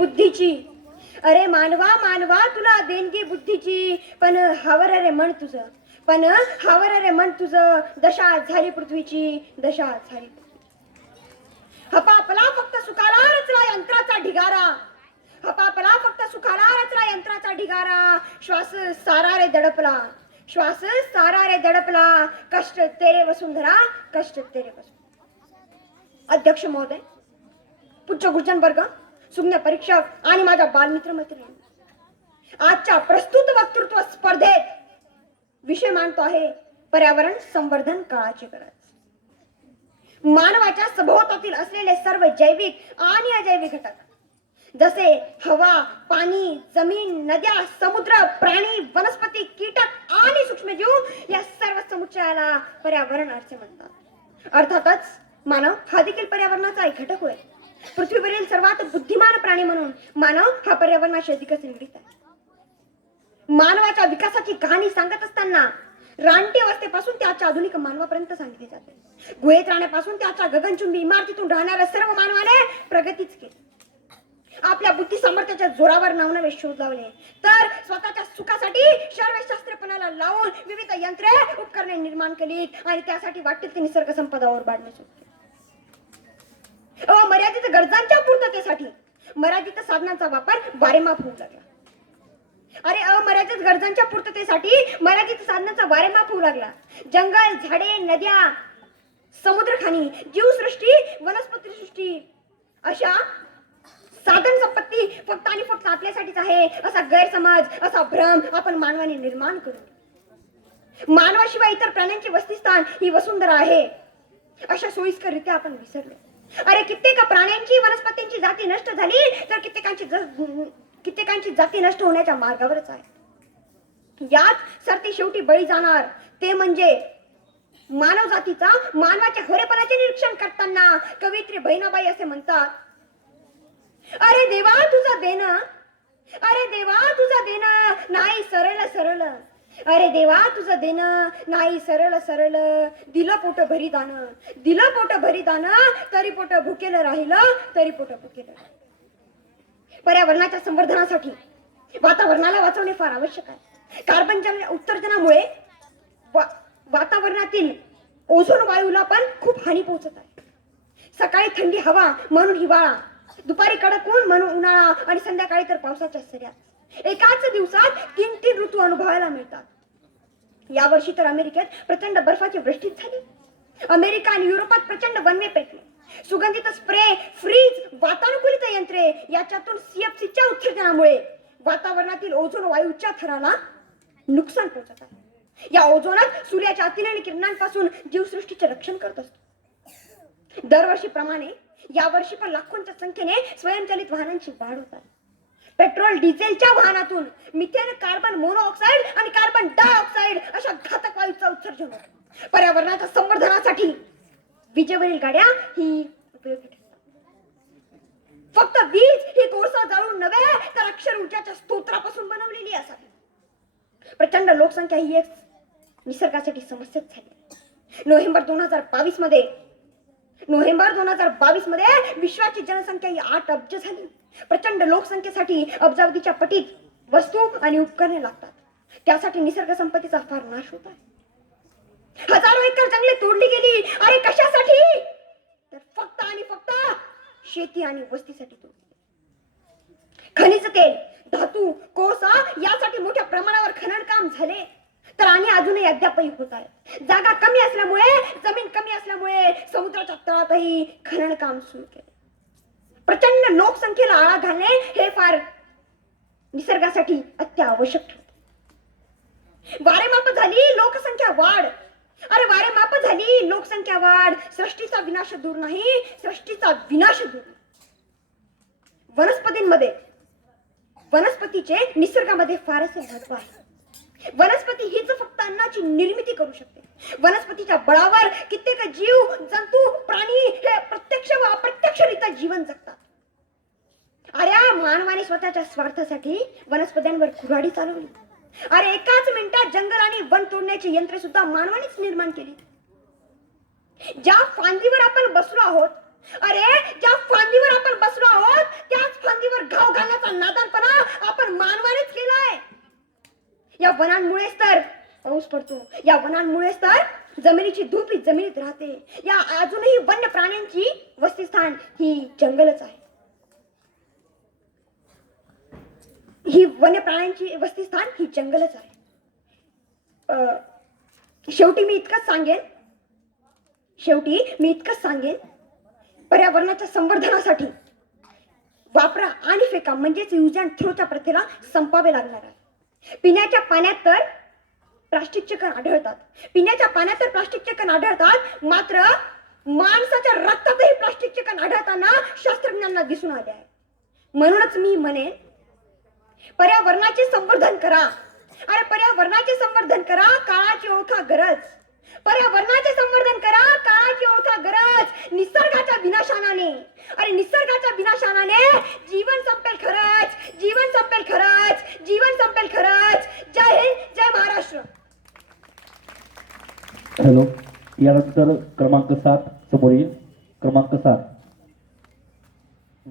बुद्धीची. अरे मानवा मानवा तुला देणगी बुद्धीची. पण हवर अरे मन तुझं. पण हवर अरे मन तुझं. दशा झाली पृथ्वीची. दशा झाली हपापला फक्त सुखाला रचला यंत्राचा ढिगारा. हपापला फक्त सुखाला रचला यंत्राचा ढिगारा. श्वास सारा रे दडपला. श्वास सारा रे दडपला. कष्ट तेरे वसुंधरा कष्ट तेरे वसुंधरा अध्यक्ष महोदय पुच्छ गुर्जन वर्ग. सुज्ञ परीक्षक आणि माझ्या बालमित्र मैत्रिणी आजच्या प्रस्तुत वक्तृत्व स्पर्धेत विषय मानतो आहे पर्यावरण संवर्धन काळाची गरज. मानवाच्या सभोवतातील असलेले सर्व जैविक आणि अजैविक घटक जसे हवा पाणी जमीन नद्या समुद्र प्राणी वनस्पती कीटक आणि सूक्ष्मजीव या सर्व समुच्चयाला पर्यावरण असे म्हणतात. अर्थातच मानव हा देखील पर्यावरणाचा एक घटक होय. पृथ्वीवरील सर्वात बुद्धिमान प्राणी म्हणून मानव हा पर्यावरणाशी अधिकच निगडीत आहे. मानवाच्या विकासाची कहाणी सांगत असताना रानटी अवस्थेपासून ते आजच्या आधुनिक मानवापर्यंत सांगितली जाते. गुहेत राहण्यापासून ते आजच्या गगनचुंबी इमारतीतून राहणाऱ्या सर्व मानवाने प्रगतीच केली. आपल्या बुद्धी सामर्थ्याच्या जोरावर नवनवे शोध लावले तर स्वतःच्या सुखासाठी शर्वशास्त्रपणाला लावून विविध यंत्रे उपकरणे निर्माण केली आणि त्यासाठी वाटेल ते निसर्ग संपदावर बांधणे सुरू अ मर्यादित गरजांच्या पूर्ततेसाठी मर्यादित साधनांचा वापर वारेमाप होऊ लागला. अरे अमर्यादित गरजांच्या पूर्ततेसाठी मर्यादित साधनांचा वारेमाप होऊ लागला. जंगल झाडे नद्या समुद्रखानी जीवसृष्टी वनस्पती सृष्टी अशा साधन संपत्ती फक्त आणि फक्त आपल्यासाठीच आहे असा गैरसमाज असा भ्रम आपण मानवाने निर्माण करू. मानवाशिवाय इतर प्राण्यांचे वस्तिस्थान ही वसुंधरा आहे अशा सोयीस्कररित्या आपण विसरलो. अरे कित्येक प्राण्यांची वनस्पतींची जाती नष्ट झाली तर कित्येकांची कित्येकांची जाती नष्ट होण्याच्या मार्गावरच आहे. यात सरते शेवटी बळी जाणार. ते म्हणजे मानव जातीचा मानवाच्या खरेपणाचे निरीक्षण करताना कवित्री बहिणाबाई असे म्हणतात. अरे देवा तुझा देणं. अरे देवा तुझा देणं. नाही सरळ सरळ. अरे देवा तुझं देण नाही सरळ सरळ. दिलं पोट भरी दान. दिलं पोट भरी दान तरी पोट भुकेलं राहिलं तरी पोट भुकेलं पर्यावरणाच्या संवर्धनासाठी वातावरणाला वाचवणे फार आवश्यक आहे. कार्बनच्या उत्सर्जनामुळे वा- वातावरणातील ओझोन वायूला पण खूप हानी पोहोचत आहे. सकाळी थंडी हवा म्हणून हिवाळा. दुपारी कडक ऊन म्हणून उन्हाळा. आणि संध्याकाळी तर पावसाच्या सऱ्या. एकाच दिवसात तीन तीन ऋतू अनुभवायला मिळतात. यावर्षी तर अमेरिकेत प्रचंड बर्फाची वृष्टी झाली. अमेरिका आणि युरोपात प्रचंड वनवे पेटले. सुगंधित स्प्रे फ्रीज वातानुकूलित यंत्रे याच्यातून सीएफसीच्या उत्सर्जनामुळे वातावरणातील ओझोन वायूच्या थराला नुकसान पोहोचत आहे. या ओझोनात सूर्याच्या अतिनयन किरणांपासून जीवसृष्टीचे रक्षण करत असतो. दरवर्षीप्रमाणे यावर्षी पण लाखोंच्या संख्येने स्वयंचलित वाहनांची वाढ होत आहे. पेट्रोल डिझेलच्या वाहनातून मिथेन कार्बन मोनोऑक्साईड आणि कार्बन डायऑक्साईड अशा घातक वायूचा उत्सर्जन होतो. पर्यावरणाच्या संवर्धनासाठी विजेवरील गाड्या ही उपयोगी फक्त वीज ही कोळसा जाळून नव्हे तर अक्षर ऊर्जाच्या स्तोत्रापासून बनवलेली असावी. प्रचंड लोकसंख्या ही एक निसर्गासाठी समस्याच झाली. नोव्हेंबर दोन हजार बावीसमध्ये नोव्हेंबर दोन हजार बावीसमध्ये विश्वाची जनसंख्या ही आठ अब्ज झाली. प्रचंड लोकसंख्येसाठी अब्जावधीच्या पटीत वस्तू आणि उपकरणे लागतात. त्यासाठी निसर्ग संपत्तीचा फार नाश होत आहे. हजारो एकर जंगले तोडली गेली. अरे कशासाठी? तर फक्त आणि फक्त शेती आणि वस्तीसाठी तोडली खनिज तेल धातू कोळसा यासाठी मोठ्या प्रमाणावर खनन काम झाले. तर आणि अजूनही अद्यापही होत आहे. जागा कमी असल्यामुळे जमीन कमी असल्यामुळे समुद्राच्या तळातही खनन काम सुरू केले. प्रचंड लोकसंख्येला आळा घालणे हे फार निसर्गासाठी अत्यावश्यक ठरते. वारेमाप झाली लोकसंख्या वाढ. अरे वारेमाप झाली लोकसंख्या वाढ. सृष्टीचा विनाश दूर नाही सृष्टीचा विनाश दूर नाही. वनस्पतींमध्ये वनस्पतीचे निसर्गामध्ये फारसे महत्त्व आहे. वनस्पती हीच फक्त अन्नाची निर्मिती करू शकते. वनस्पतीच्या बळावर कित्येक जीव जंतू प्राणी हे प्रत्यक्ष व अप्रत्यक्षरित्या जीवन जगतात. अरे मानवाने स्वतःच्या स्वार्थासाठी वनस्पत्यांवर कुऱ्हाडी चालवली. अरे एकाच मिनिटात जंगल आणि वन तोडण्याची यंत्रे सुद्धा मानवानेच निर्माण केली. ज्या फांदीवर आपण बसलो आहोत अरे ज्या फांदीवर आपण बसलो आहोत त्याच फांदीवर घाव या वनांमुळेच तर पाऊस पडतो. या वनांमुळेच तर जमिनीची धूप ही जमिनीत राहते. या अजूनही वन्य प्राण्यांची वस्तीस्थान ही जंगलच आहे. ही वन्य प्राण्यांची वस्तीस्थान ही जंगलच आहे. अं, शेवटी मी इतकंच सांगेन. शेवटी मी इतकंच सांगेन. पर्यावरणाच्या संवर्धनासाठी वापरा आणि फेका. म्हणजेच युज अँड थ्रोच्या प्रथेला संपावे लागणार आहे. पिण्याच्या पाण्यात तर प्लास्टिकचे कण आढळतात. पिण्याच्या पाण्यात तर प्लास्टिकचे कण आढळतात. मात्र माणसाच्या रक्तातही प्लास्टिकचे कण आढळताना शास्त्रज्ञांना दिसून आले आहे. म्हणूनच मी म्हणेन पर्यावरणाचे संवर्धन करा. अरे पर्यावरणाचे संवर्धन करा काळाची ओळखा गरज. पर्यावरणाचे संवर्धन करा काळाची ओळखा गरज. निसर्गाच्या विनाशानाने. अरे निसर्गाच्या विनाशानाने जीवन संपेल खरंच. जीवन संपेल खरंच जीवन संपेल खरंच जय हिंद जय महाराष्ट्र हॅलो यानंतर क्रमांक सात समोर येईल. क्रमांक सात.